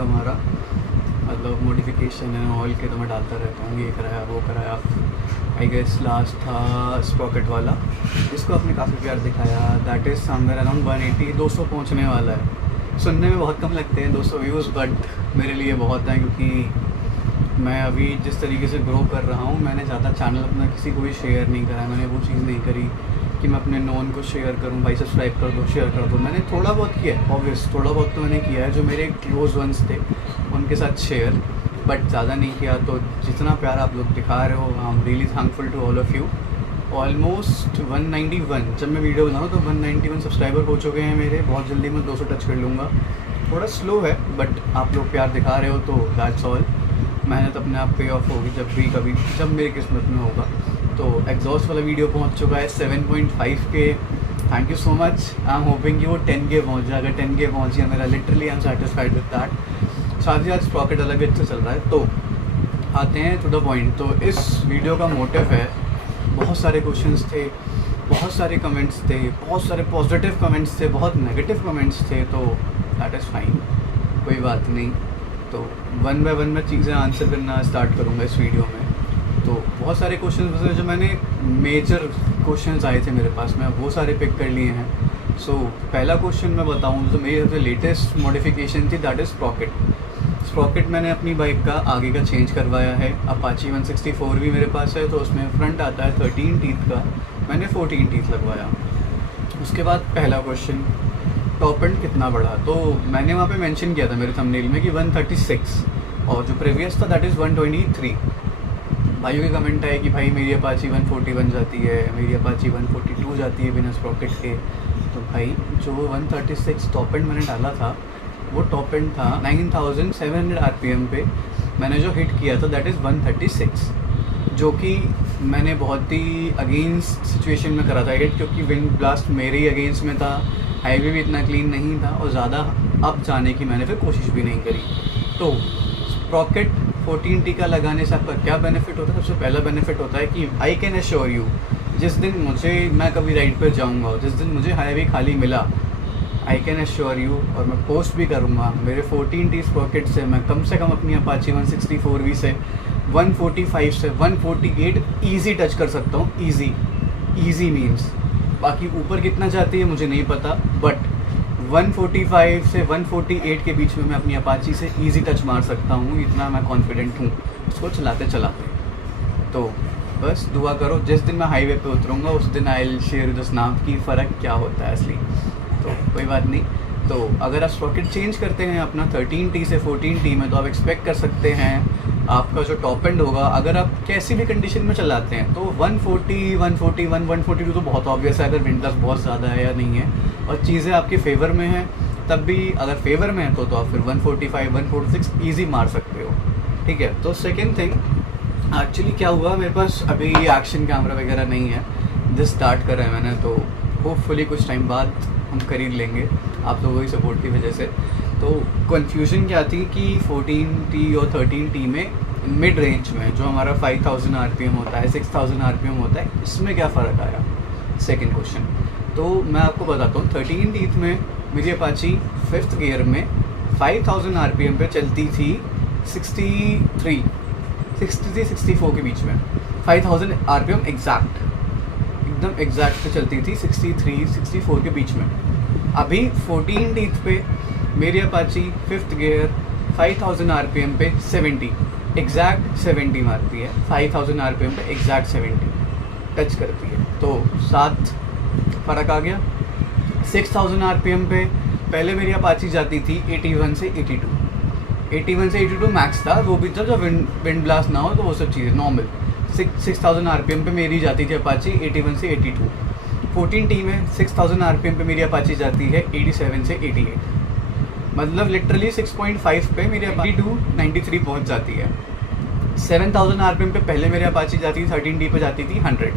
Video हमारा, मतलब modification है ऑयल के, तो मैं डालता रहता हूँ, ये कराया वो कराया। आई गेस लास्ट था स्प्रॉकेट वाला, इसको आपने काफ़ी प्यार दिखाया। दैट इज़ समवेयर अराउंड 180, 200 पहुँचने वाला है। सुनने में बहुत कम लगते हैं 200 व्यूज़, बट मेरे लिए बहुत हैं, क्योंकि मैं अभी जिस तरीके से ग्रो कर रहा हूँ, मैंने ज़्यादा चैनल अपना किसी को भी शेयर नहीं करा है। मैंने वो चीज़ नहीं करी कि मैं अपने नॉन को शेयर करूँ, भाई सब्सक्राइब कर दो, शेयर कर दो। मैंने थोड़ा बहुत किया है, ऑब्वियस थोड़ा बहुत तो मैंने किया है, जो मेरे क्लोज वंस थे उनके साथ शेयर, बट ज़्यादा नहीं किया। तो जितना प्यार आप लोग दिखा रहे हो, I am really thankful to all of you. Almost 191, जब मैं वीडियो बनाऊँ तो 191 सब्सक्राइबर हो चुके हैं मेरे। बहुत जल्दी मैं 200 टच कर लूँगा। थोड़ा स्लो है, बट आप लोग प्यार दिखा रहे हो, तो दैट्स ऑल। मेहनत अपने आप पे ऑफ होगी जब भी कभी, जब मेरी किस्मत में होगा। तो एग्जॉस्ट वाला वीडियो पहुंच चुका है 7.5 के। Thank you so much. I am hoping कि वो 10 के पहुँच जाए। अगर 10 के पहुँच गया मेरा, literally I am satisfied with that. साथ ही आज स्प्रॉकेट अलग अच्छा चल रहा है। तो आते हैं टू द पॉइंट। तो इस वीडियो का मोटिव है, बहुत सारे क्वेश्चंस थे, बहुत सारे कमेंट्स थे, बहुत सारे पॉजिटिव कमेंट्स थे, बहुत नेगेटिव कमेंट्स थे। तो दैट इज़ फाइन, कोई बात नहीं। तो वन बाय वन मैं चीज़ें आंसर करना स्टार्ट करूँगा इस वीडियो में। तो बहुत सारे क्वेश्चन जो मैंने मेजर क्वेश्चंस आए थे मेरे पास में, वो सारे पिक कर लिए हैं। सो पहला क्वेश्चन मैं बताऊँ तो मेरी सबसे लेटेस्ट मॉडिफिकेशन थी, दैट इज़ स्प्रॉकेट। स्प्रॉकेट मैंने अपनी बाइक का आगे का चेंज करवाया है। अपाची 164 भी मेरे पास है, तो उसमें फ्रंट आता है 13 टीथ का, मैंने 14 टीथ लगवाया। उसके बाद पहला क्वेश्चन, टॉप एंड कितना बढ़ा। तो मैंने वहाँ पे मेंशन किया था मेरे थंबनेल में कि 136, और जो प्रीवियस था दैट इज़ 123। भाइयों के कमेंट आए कि भाई मेरी अपाची 140 बन जाती है, मेरी अपाची 142 जाती है बिना स्प्रॉकेट के। तो भाई जो 136 टॉप एंड मैंने डाला था, वो टॉप एंड था 9700 आरपीएम पे। मैंने जो हिट किया था दैट इज़ 136, जो कि मैंने बहुत ही अगेंस्ट सिचुएशन में करा था हिट, क्योंकि विंड ब्लास्ट मेरे ही अगेंस्ट में था, हाईवे भी इतना क्लीन नहीं था, और ज़्यादा अप जाने की मैंने फिर कोशिश भी नहीं करी। तो स्प्रॉकेट 14T का लगाने से आपका क्या बेनिफिट होता है? सबसे पहला बेनिफिट होता है कि आई कैन एश्योर यू, जिस दिन मैं कभी राइड पर जाऊँगा, जिस दिन मुझे हाईवे खाली मिला, आई कैन एश्योर यू, और मैं पोस्ट भी करूँगा, मेरे 14T स्प्रॉकेट से मैं कम से कम अपनी अपाची 164V से 145 से 148 ईजी टच कर सकता हूँ। ईजी मीन्स, बाकी ऊपर कितना जाती है मुझे नहीं पता, बट 145 से 148 के बीच में मैं अपनी अपाची से ईजी टच मार सकता हूँ। इतना मैं कॉन्फिडेंट हूँ उसको चलाते चलाते। तो बस दुआ करो, जिस दिन मैं हाईवे पे उतरूँगा उस दिन I will share the snap की फ़र्क क्या होता है असली। तो कोई बात नहीं। तो अगर आप स्प्रॉकेट चेंज करते हैं अपना 13T से 14T में, तो आप एक्सपेक्ट कर सकते हैं आपका जो टॉप एंड होगा, अगर आप कैसी भी कंडीशन में चलाते हैं, तो 140, 141, 142 तो बहुत ऑब्वियस है अगर विंड ब्लास्ट बहुत ज़्यादा है या नहीं है, और चीज़ें आपके फेवर में हैं, तब भी अगर फेवर में है तो आप फिर 145, 146 ईजी मार सकते हो। ठीक है। तो सेकेंड थिंग, एक्चुअली क्या हुआ, मेरे पास अभी एक्शन कैमरा वगैरह नहीं है, जस्ट स्टार्ट करा है मैंने, तो होपफुली कुछ टाइम बाद हम खरीद लेंगे आप लोगों की सपोर्ट की वजह से। तो कन्फ्यूजन क्या थी कि 14T और 13T में मिड रेंज में जो हमारा 5000 आरपीएम होता है, 6000 आरपीएम होता है, इसमें क्या फ़र्क आया? Second question. तो मैं आपको बताता हूँ, 13T में मेरी अपाची 5th गियर में 5000 आरपीएम पे चलती थी 63, 64 के बीच में। 5000 आरपीएम एग्जैक्ट, एकदम एग्जैक्ट पे चलती थी 63, 64 के बीच में। अभी 14T पे मेरी अपाची 5th गियर 5000 आरपीएम पे 70, एग्जैक्ट 70 मारती है। 5000 आरपीएम पे एग्जैक्ट 70 टच करती है। तो 7 फ़र्क आ गया। 6000 आरपीएम पे पहले मेरी अपाची जाती थी 81 से 82, 81 से 82 मैक्स था, वो भी जब विंड ब्लास्ट ना हो, तो वो सब चीज़ें नॉर्मल। 6000 आरपीएम पे मेरी जाती थी अपाची 81 से 82। 14T में 6000 आरपीएम पे मेरी अपाची जाती है 87 से 88, मतलब लिटरली 6.5 पे मेरी अपाची 93 पहुंच जाती है। 7000 आरपीएम पे पहले मेरी अपाची जाती थी 13T पे जाती थी 100।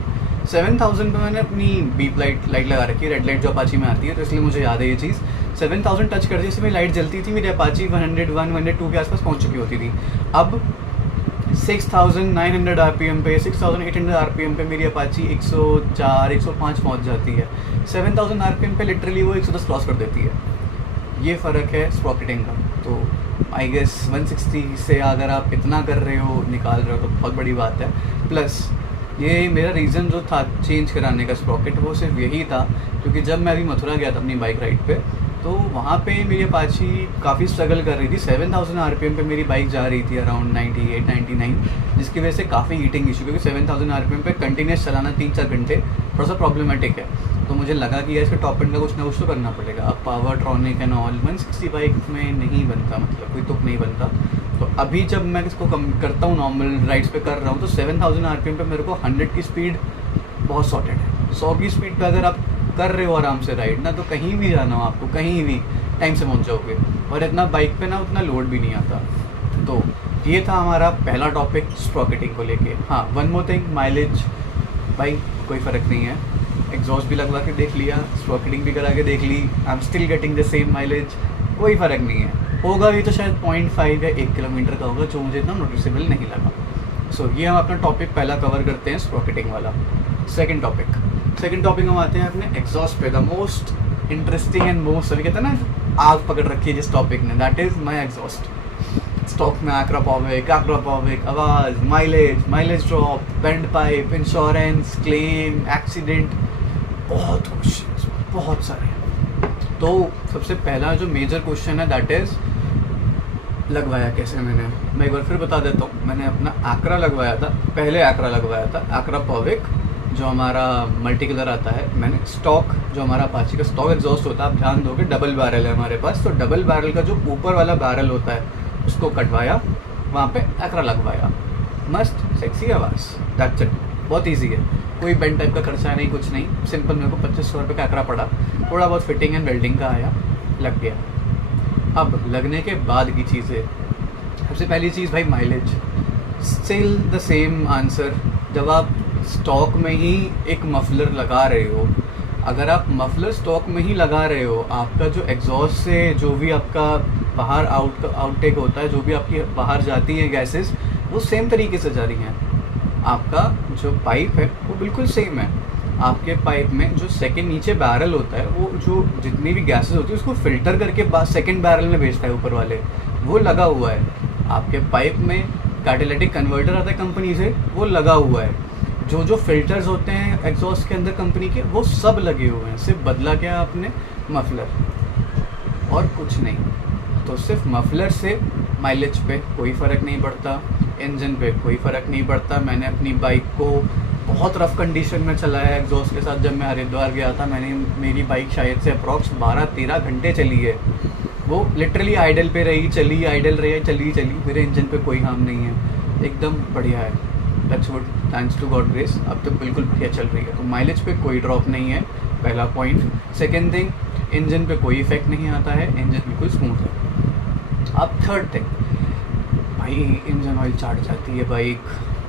7000 पे मैंने अपनी बीप लाइट लगा रखी है, रेड लाइट जो अपाची में आती है, तो इसलिए मुझे याद है ये चीज़। 7000 टच करते से मेरी लाइट जलती थी, मेरी अपाची 101, 102 के आसपास पहुँच चुकी होती थी। अब 6900 आरपीएम पे, 6800 आरपीएम पे मेरी अपाची 104, 105 पहुंच जाती है। 7000 आरपीएम पे लिटरली वो 110 क्रॉस कर देती है। ये फ़र्क है स्प्रॉकेटिंग का। तो आई गेस 160 से अगर आप इतना कर रहे हो, निकाल रहे हो, तो बहुत बड़ी बात है। प्लस ये मेरा रीज़न जो था चेंज कराने का स्प्रॉकेट, वो सिर्फ यही था क्योंकि जब मैं अभी मथुरा गया था अपनी बाइक राइड पे, तो वहाँ पे मेरी अपाची काफ़ी स्ट्रगल कर रही थी। 7000 आरपीएम पे मेरी बाइक जा रही थी, अराउंड 98 99, जिसकी वजह से काफ़ी हीटिंग इशू, क्योंकि 7000 आरपीएम पे कंटिन्यूस चलाना 3-4 घंटे थोड़ा सा प्रॉब्लमेटिक है। तो मुझे लगा कि यार इसके टॉप एंड का कुछ ना कुछ तो करना पड़ेगा। अब पावर ट्रॉनिक एंड ऑल 160 बाइक में नहीं बनता, मतलब कोई तुक नहीं बनता। तो अभी जब मैं इसको कम करता हूँ, नॉर्मल राइड्स पे कर रहा हूँ, तो 7000 आरपीएम पे मेरे को 100 की स्पीड बहुत सॉर्टेड है। 100 की स्पीड पे अगर आप कर रहे हो आराम से राइड ना, तो कहीं भी जाना हो आपको, कहीं भी टाइम से पहुँच जाओगे, और इतना बाइक पे ना उतना लोड भी नहीं आता। तो ये था हमारा पहला टॉपिक स्प्रॉकेटिंग को लेके। हाँ, वन मोर थिंग, माइलेज भाई कोई फ़र्क नहीं है। एग्जॉस्ट भी लगवा के देख लिया, स्प्रॉकेटिंग भी करा के देख ली, I am still getting the same mileage, कोई फ़र्क नहीं है। होगा भी तो शायद 0.5 या 1 किलोमीटर का होगा, जो मुझे इतना नोटिसेबल नहीं लगा। सो ये हम अपना टॉपिक पहला कवर करते हैं, स्प्रॉकेटिंग वाला। सेकंड टॉपिक हम आते हैं अपने एग्जॉस्ट पे, the most interesting and most, अभी कहते हैं ना आग पकड़ रखी है जिस टॉपिक ने, that is my exhaust. Stock में आक्रापॉविक, आवाज़, mileage drop, bend pipe, insurance claim, accident, बहुत क्वेश्चन, बहुत सारे। तो सबसे पहला जो मेजर क्वेश्चन है दैट इज़ लगवाया कैसे मैंने। मैं एक बार फिर बता देता हूँ, मैंने अपना आक्रा लगवाया था, पहले आक्रा लगवाया था, आक्रापॉविक जो हमारा मल्टी कलर आता है। मैंने स्टॉक जो हमारा अपाची का स्टॉक एग्जॉस्ट होता है, आप ध्यान दोगे डबल बैरल है हमारे पास, तो डबल बैरल का जो ऊपर वाला बैरल होता है उसको कटवाया, वहाँ पे आक्रा लगवाया, मस्त सेक्सी आवाज़, दैट्स इट। बहुत ईजी है, कोई बेंड टाइप का खर्चा नहीं, कुछ नहीं, सिंपल। मेरे को 2500 रुपये का आक्रा पड़ा, थोड़ा बहुत फिटिंग एंड वेल्डिंग का आया, लग गया। अब लगने के बाद की चीज़ें, सबसे पहली चीज़ भाई mileage, still the same answer. जब आप स्टॉक में ही एक मफलर लगा रहे हो, अगर आप मफलर स्टॉक में ही लगा रहे हो, आपका जो एग्जॉस्ट से जो भी आपका बाहर आउटटेक होता है, जो भी आपकी बाहर जाती है गैसेस, वो सेम तरीके से जा रही हैं। आपका जो पाइप है वो बिल्कुल सेम है। आपके पाइप में जो सेकंड नीचे बैरल होता है, वो जो जितनी भी गैसेस होती है उसको फ़िल्टर करके सेकंड बैरल में भेजता है ऊपर वाले, वो लगा हुआ है। आपके पाइप में कैटालिटिक कन्वर्टर आता है कंपनी से, वो लगा हुआ है। जो फ़िल्टर्स होते हैं एग्जॉस्ट के अंदर कंपनी के, वो सब लगे हुए हैं। सिर्फ बदला क्या आपने, मफलर, और कुछ नहीं। तो सिर्फ मफलर से माइलेज पे कोई फ़र्क नहीं पड़ता, इंजन पे कोई फ़र्क नहीं पड़ता। मैंने अपनी बाइक को बहुत रफ़ कंडीशन में चलाया एग्जॉस्ट के साथ। जब मैं हरिद्वार गया था, मेरी बाइक शायद से अप्रॉक्स 12-13 घंटे चली है। वो लिटरली आइडल पे रही, चली। मेरे इंजन पे कोई हार्म नहीं है, एकदम बढ़िया है, touch wood, thanks to God grace. अब तो बिल्कुल बढ़िया चल रही है, तो माइलेज पे कोई ड्रॉप नहीं है, पहला पॉइंट। सेकेंड थिंग, इंजन पे कोई इफेक्ट नहीं आता है, इंजन बिल्कुल स्मूथ है। अब थर्ड थिंग, भाई इंजन ऑयल चाट जाती है बाइक,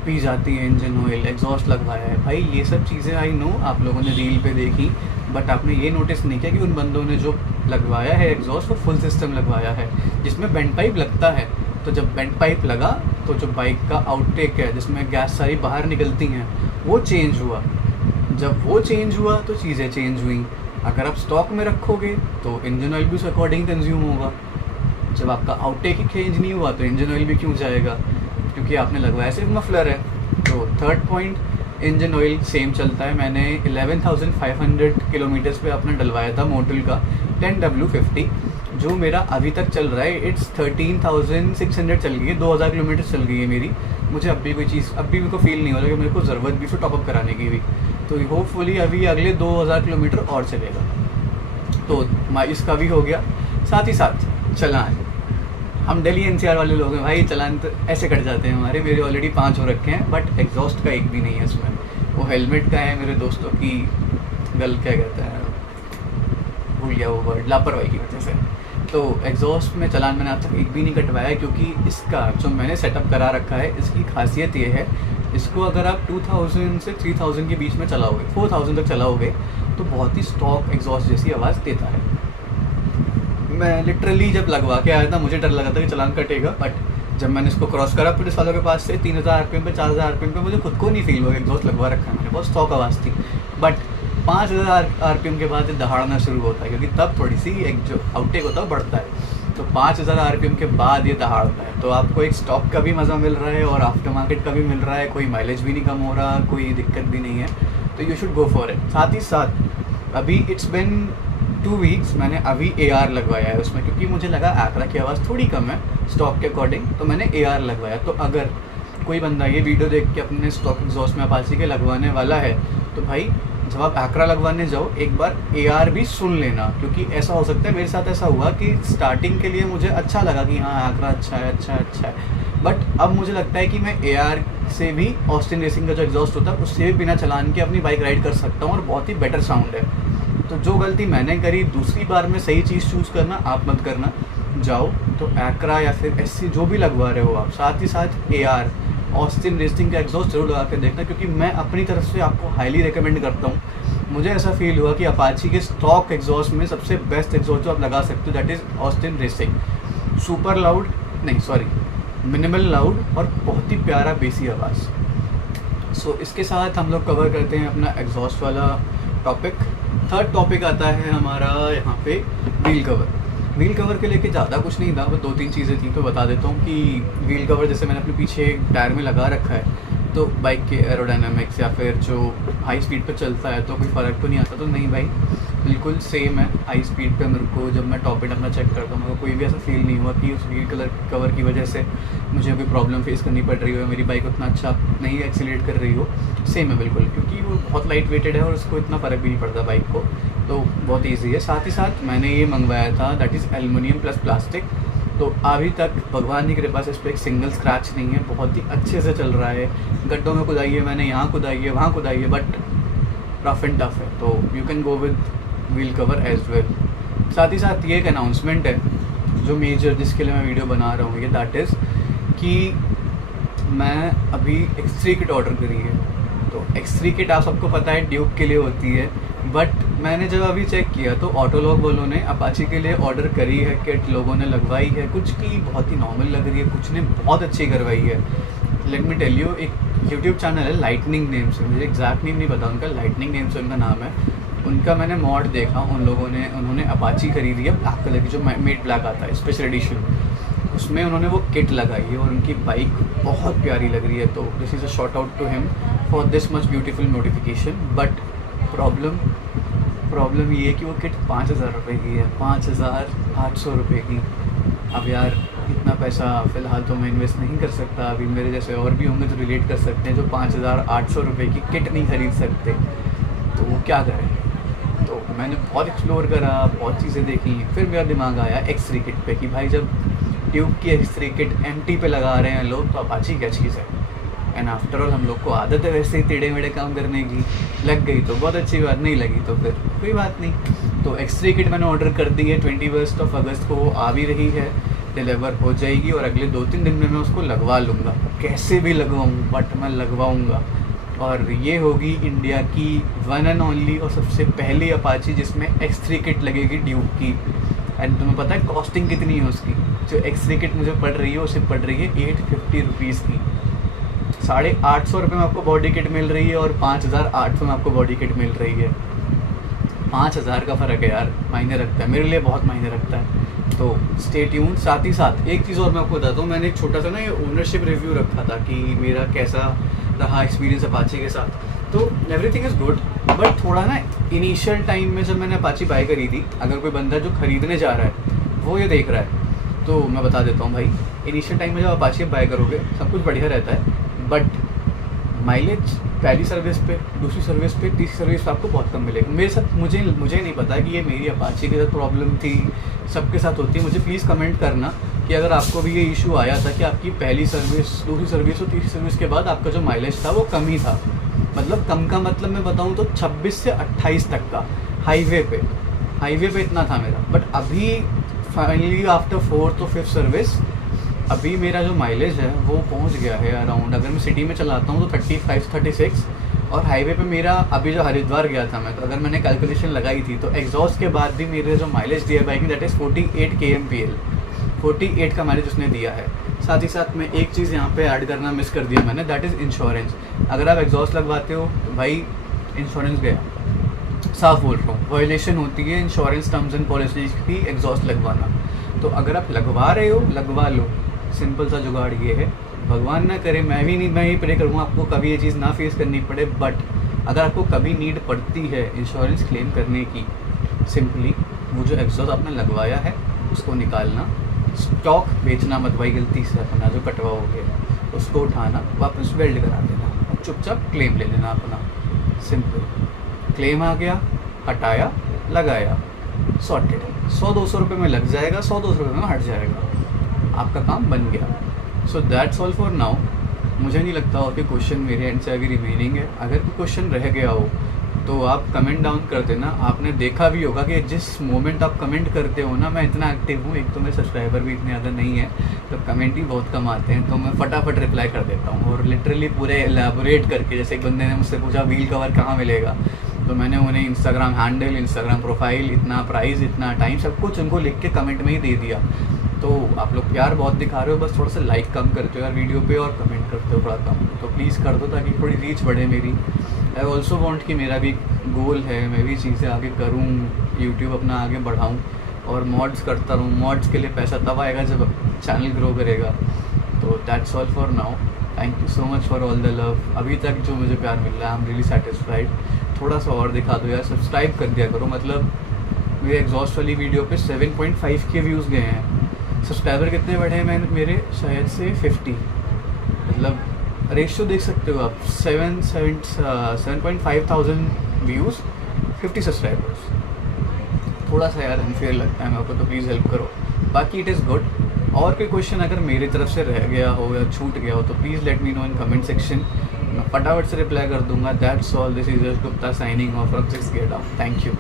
पी जाती है इंजन ऑयल, एग्जॉस्ट लगवाया है भाई, ये सब चीज़ें आई नो आप लोगों ने रील पे देखी, बट आपने ये नोटिस नहीं किया कि उन बंदों ने जो लगवाया है एग्जॉस्ट, वो फुल सिस्टम लगवाया है जिसमें बेंड पाइप लगता है। तो जब बेंड पाइप लगा तो जो बाइक का आउटटेक है जिसमें गैस सारी बाहर निकलती हैं, वो चेंज हुआ। जब वो चेंज हुआ तो चीज़ें चेंज हुई। अगर आप स्टॉक में रखोगे तो इंजन ऑयल भी उस अकॉर्डिंग कंज्यूम होगा। जब आपका आउटटेक ही चेंज नहीं हुआ तो इंजन ऑयल भी क्यों जाएगा, क्योंकि आपने लगवाया सिर्फ मफलर है। तो third point, engine oil same चलता है। मैंने 11,500 किलोमीटर्स पे अपना डलवाया था मोटल का 10W50, जो मेरा अभी तक चल रहा है। इट्स 13,600 चल गई है, 2,000 किलोमीटर चल गई है मेरी। मुझे अब भी कोई चीज़, अब भी मेरे को फील नहीं हो रहा कि मेरे को ज़रूरत भी फिर टॉपअप कराने की भी। तो होपफुली अभी अगले 2,000 किलोमीटर और चलेगा, तो इसका भी हो गया। साथ ही साथ चलान, हम दिल्ली एनसीआर वाले लोग हैं भाई, चलान तो ऐसे कट जाते हैं हमारे। मेरे ऑलरेडी 5 हो रखे हैं, बट एग्जॉस्ट का एक भी नहीं है इसमें। वो हेलमेट का है मेरे दोस्तों की गल, क्या कहते हैं, भूल गया वो वर्ड, लापरवाही की वजह से। तो एग्जॉस्ट में चलान मैंने आज तक एक भी नहीं कटवाया, क्योंकि इसका जो मैंने सेटअप करा रखा है, इसकी खासियत ये है, इसको अगर आप 2000 से 3000 के बीच में चलाओगे, 4000 तक चलाओगे, तो बहुत ही स्टॉक एग्जॉस्ट जैसी आवाज़ देता है। मैं लिटरली जब लगवा के आया था मुझे डर लगा था कि चलान कटेगा, बट जब मैंने इसको क्रॉस करा पुलिस वालों के पास से 3000 RPM पे, 4000 RPM पे, मुझे खुद को नहीं फील हुआ एग्जॉस्ट लगवा रखा है मैंने, बहुत स्टॉक आवाज़ थी। बट 5000 RPM के बाद दहाड़ना शुरू होता है, क्योंकि तब थोड़ी सी एक जो आउटटेक होता है बढ़ता है। तो 5000 RPM के बाद ये दहाड़ता है। तो आपको एक स्टॉक का भी मज़ा मिल रहा है और आफ्टर मार्केट का भी मिल रहा है, कोई माइलेज भी नहीं कम हो रहा, कोई दिक्कत भी नहीं है, तो you should go for it. साथ ही साथ अभी इट्स बिन 2 वीक्स, मैंने अभी AR लगवाया है उसमें, क्योंकि मुझे लगा एक्रा की आवाज़ थोड़ी कम है स्टॉक के अकॉर्डिंग, तो मैंने AR लगवाया। तो अगर कोई बंदा ये वीडियो देख के अपने स्टॉक एग्जॉस्ट में अपाची के लगवाने वाला है, तो भाई जब आप एक्रा लगवाने जाओ एक बार AR भी सुन लेना, क्योंकि ऐसा हो सकता है, मेरे साथ ऐसा हुआ कि स्टार्टिंग के लिए मुझे अच्छा लगा कि हाँ एक्रा अच्छा है, बट अब मुझे लगता है कि मैं AR से भी ऑस्टिन रेसिंग का जो एग्जॉस्ट होता है उससे भी बिना चलान के अपनी बाइक राइड कर सकता हूँ और बहुत ही बेटर साउंड है। तो जो गलती मैंने करी, दूसरी बार में सही चीज़ चूज़ करना आप मत करना, जाओ तो एक्रा या फिर SC जो भी लगवा रहे हो आप, साथ ही साथ AR ऑस्टिन रेसिंग का एग्जॉस्ट जरूर लगा के देखना, क्योंकि मैं अपनी तरफ से आपको हाईली रिकमेंड करता हूँ। मुझे ऐसा फील हुआ कि अपाची के स्टॉक एग्जॉस्ट में सबसे बेस्ट एग्जॉस्ट जो आप लगा सकते हो that is Austin racing. Super loud नहीं, सॉरी, मिनिमल लाउड और बहुत ही प्यारा बेसी आवाज़। सो इसके साथ हम लोग कवर करते हैं अपना एग्जॉस्ट वाला टॉपिक। थर्ड टॉपिक आता है हमारा यहाँ पे व्हील कवर। व्हील कवर के लेके ज़्यादा कुछ नहीं था, वो 2-3 चीज़ें थी, तो बता देता हूँ कि व्हील कवर जैसे मैंने अपने पीछे एक टायर में लगा रखा है, तो बाइक के एरोडायनामिक्स या फिर जो हाई स्पीड पे चलता है तो कोई फ़र्क तो नहीं आता। तो नहीं भाई, बिल्कुल सेम है। हाई स्पीड पे मेरे को जब मैं टॉप एंड अपना चेक करता हूँ, मेरे को कोई भी ऐसा फील नहीं हुआ कि उस व्हील कवर की वजह से मुझे कोई प्रॉब्लम फेस करनी पड़ रही हो, मेरी बाइक उतना अच्छा नहीं एक्सीलरेट कर रही हो। सेम है बिल्कुल, क्योंकि वो बहुत लाइट वेटेड है और उसको इतना फ़र्क भी नहीं पड़ता बाइक को, तो बहुत ईजी है। साथ ही साथ मैंने ये मंगवाया था that is aluminium plus plastic, तो अभी तक भगवान की कृपा से इस पर एक सिंगल स्क्रैच नहीं है, बहुत ही अच्छे से चल रहा है। गड्ढों में खुदाई है मैंने, यहाँ खुदाई है, वहाँ खुदाई है, बट रफ एंड टफ है, तो you can go with wheel cover as well. साथ ही साथ ये एक अनाउंसमेंट है जो मेजर जिसके लिए मैं वीडियो बना रहा हूँ, ये दैट इज़ कि मैं अभी X3 किट ऑर्डर करी है। तो X3 किट आप सबको पता है ड्यूक के लिए होती है, बट मैंने जब अभी चेक किया तो ऑटोलॉग वालों ने अपाची के लिए ऑर्डर करी है किट, लोगों ने लगवाई है, कुछ की बहुत ही नॉर्मल लग रही है, कुछ ने बहुत अच्छी करवाई है। लेट मी टेल यू, एक यूट्यूब चैनल है लाइटनिंग नेम से, मुझे एग्जैक्ट नेम नहीं पता उनका, लाइटनिंग नेम से उनका नाम है। उनका मैंने मॉड देखा, उन्होंने अपाची खरीदी है ब्लैक कलर की, जो मेड ब्लैक आता है स्पेशल एडिशन, उसमें उन्होंने वो किट लगाई है और उनकी बाइक बहुत प्यारी लग रही है। तो this is a shout out to him for this much beautiful notification. But problem ये है कि वो किट 5000 रुपये की है, 5800 रुपये की। अब यार इतना पैसा फ़िलहाल तो मैं इन्वेस्ट नहीं कर सकता, अभी मेरे जैसे और भी होंगे तो रिलेट कर सकते हैं जो 5800 रुपये की किट नहीं खरीद सकते, तो वो क्या करें। तो मैंने बहुत एक्सप्लोर करा, बहुत चीज़ें देखी, फिर मेरा दिमाग आया X3 किट पे कि भाई जब ट्यूब की X3 किट MT पे लगा रहे हैं लोग, तो अपाची क्या चीज़ है। एंड आफ्टर ऑल हम लोग को आदत है वैसे ही टेढ़े मेढ़े काम करने की, लग गई तो बहुत अच्छी बात, नहीं लगी तो फिर कोई बात नहीं। तो X3 किट मैंने ऑर्डर कर दी है, 21 अगस्त को वो आ भी रही है, डिलीवर हो जाएगी और अगले 2-3 दिन में मैं उसको लगवा लूँगा, कैसे भी लगवाऊँ बट मैं लगवाऊँगा। और ये होगी इंडिया की वन एंड ओनली और सबसे पहली अपाची जिसमें X3 किट लगेगी ड्यूक की। एंड तुम्हें पता है कॉस्टिंग कितनी है उसकी, जो X3 किट मुझे पड़ रही है उसे पड़ रही है 850 रुपीज़ की। 850 रुपये में आपको बॉडी किट मिल रही है और 5800 में आपको बॉडी किट मिल रही है। 5000 का फ़र्क है यार, मायने रखता है, मेरे लिए बहुत मायने रखता है। तो स्टे ट्यून। साथ ही साथ एक चीज़ और मैं आपको बताता हूँ, मैंने एक छोटा सा ना ये ओनरशिप रिव्यू रखा था कि मेरा कैसा रहा एक्सपीरियंस अपाची के साथ। तो एवरीथिंग इज़ गुड, बट थोड़ा ना इनिशियल टाइम में जब मैंने अपाची बाई करी थी, अगर कोई बंदा जो ख़रीदने जा रहा है वो ये देख रहा है तो मैं बता देता हूँ भाई, इनिशियल टाइम में जब अपाची बाई करोगे सब कुछ बढ़िया रहता है, बट माइलेज पहली सर्विस पे, दूसरी सर्विस पे, तीसरी सर्विस पे आपको बहुत कम मिलेगा। मेरे साथ मुझे नहीं पता कि ये मेरी अपाची के साथ प्रॉब्लम थी, सबके साथ होती है। मुझे प्लीज़ कमेंट करना कि अगर आपको भी ये इशू आया था कि आपकी पहली सर्विस, दूसरी सर्विस और तीसरी सर्विस के बाद आपका जो माइलेज था वो कम ही था। मतलब कम का मतलब मैं बताऊँ तो 26 से 28 तक का हाईवे पे इतना था मेरा। बट अभी फाइनली आफ्टर 4th और 5th सर्विस अभी मेरा जो माइलेज है वो पहुंच गया है अराउंड, अगर मैं सिटी में चलाता हूँ तो 35-36, और हाईवे पे मेरा अभी जो हरिद्वार गया था मैं, तो अगर मैंने कैलकुलेशन लगाई थी तो एग्जॉस्ट के बाद भी मेरे जो माइलेज दिया बाइक ने दैट इज़ 48 kmpl, 48 का माइलेज उसने दिया है। साथ ही साथ मैं एक चीज़ यहाँ पे ऐड करना मिस कर दिया मैंने, दैट इज़ इंश्योरेंस। अगर आप एग्जॉस्ट लगवाते हो तो भाई इंश्योरेंस गया, साफ बोल रहा हूँ, वायलेशन होती है इंश्योरेंस टर्म्स एंड पॉलिसीज की एग्जॉस्ट लगवाना। तो अगर आप लगवा रहे हो लगवा लो, सिंपल सा जुगाड़ ये है। भगवान ना करे, मैं ही प्रे करूँगा आपको कभी ये चीज़ ना फेस करनी पड़े, बट अगर आपको कभी नीड पड़ती है इंश्योरेंस क्लेम करने की, सिंपली वो जो एग्जॉस्ट आपने लगवाया है उसको निकालना, स्टॉक बेचना मत भाई गलती से, अपना जो कटवाओगे उसको उठाना, वापस वेल्ड करा देना और चुपचाप क्लेम ले लेना अपना। सिंपल, क्लेम आ गया, हटाया, लगाया, सॉर्टेड। 100-200 रुपये में लग जाएगा, 100-200 रुपये में हट जाएगा, आपका काम बन गया। So that's all for now. मुझे नहीं लगता और कि क्वेश्चन मेरे एंड से अभी रिमेनिंग है। अगर कोई क्वेश्चन रह गया हो तो आप कमेंट डाउन कर देना। आपने देखा भी होगा कि जिस मोमेंट आप कमेंट करते हो ना, मैं इतना एक्टिव हूँ, एक तो मेरे सब्सक्राइबर भी इतने ज़्यादा नहीं है, तो कमेंट ही बहुत कम आते हैं, तो मैं फटाफट रिप्लाई कर देता हूँ और लिटरली पूरे एलैबोरेट करके। जैसे एक बंदे ने मुझसे पूछा व्हील कवर कहाँ मिलेगा, तो मैंने उन्हें इंस्टाग्राम हैंडल, इंस्टाग्राम प्रोफाइल, इतना प्राइस, इतना टाइम, सब कुछ उनको लिख के कमेंट में ही दे दिया। तो आप लोग प्यार बहुत दिखा रहे हो, बस थोड़ा सा लाइक कम करते हो यार वीडियो पे और कमेंट करते हो थोड़ा कम, तो प्लीज़ कर दो ताकि थोड़ी रीच बढ़े मेरी। आई ऑल्सो वांट कि मेरा भी गोल है, मैं भी चीज़ें आगे करूँ, यूट्यूब अपना आगे बढ़ाऊँ और मॉड्स करता रहूँ। मॉड्स के लिए पैसा तब आएगा जब चैनल ग्रो करेगा। तो that's all for now. Thank you so much for all the love. अभी तक जो मुझे प्यार मिल रहा है, आई एम रियली सेटिस्फाइड। थोड़ा सा और दिखा दो यार, सब्सक्राइब कर दिया करो। मतलब मेरे एग्जॉस्ट वाली वीडियो पे 7.5 के व्यूज़ गए हैं। सब्सक्राइबर कितने बढ़े हैं मैंने मेरे, शायद से 50। मतलब रेशियो देख सकते हो आप, 7.5 थाउजेंड व्यूज़, 50 सब्सक्राइबर्स। थोड़ा सा यार अनफेयर लगता है मेरे को, तो प्लीज़ हेल्प करो। बाकी इट इज़ गुड। और कोई क्वेश्चन अगर मेरी तरफ से रह गया हो या छूट गया हो तो please let me know in comment section, मैं फटाफट से रिप्लाई कर दूंगा। That's all, this is Yash Gupta signing off from 6 get out. Thank you.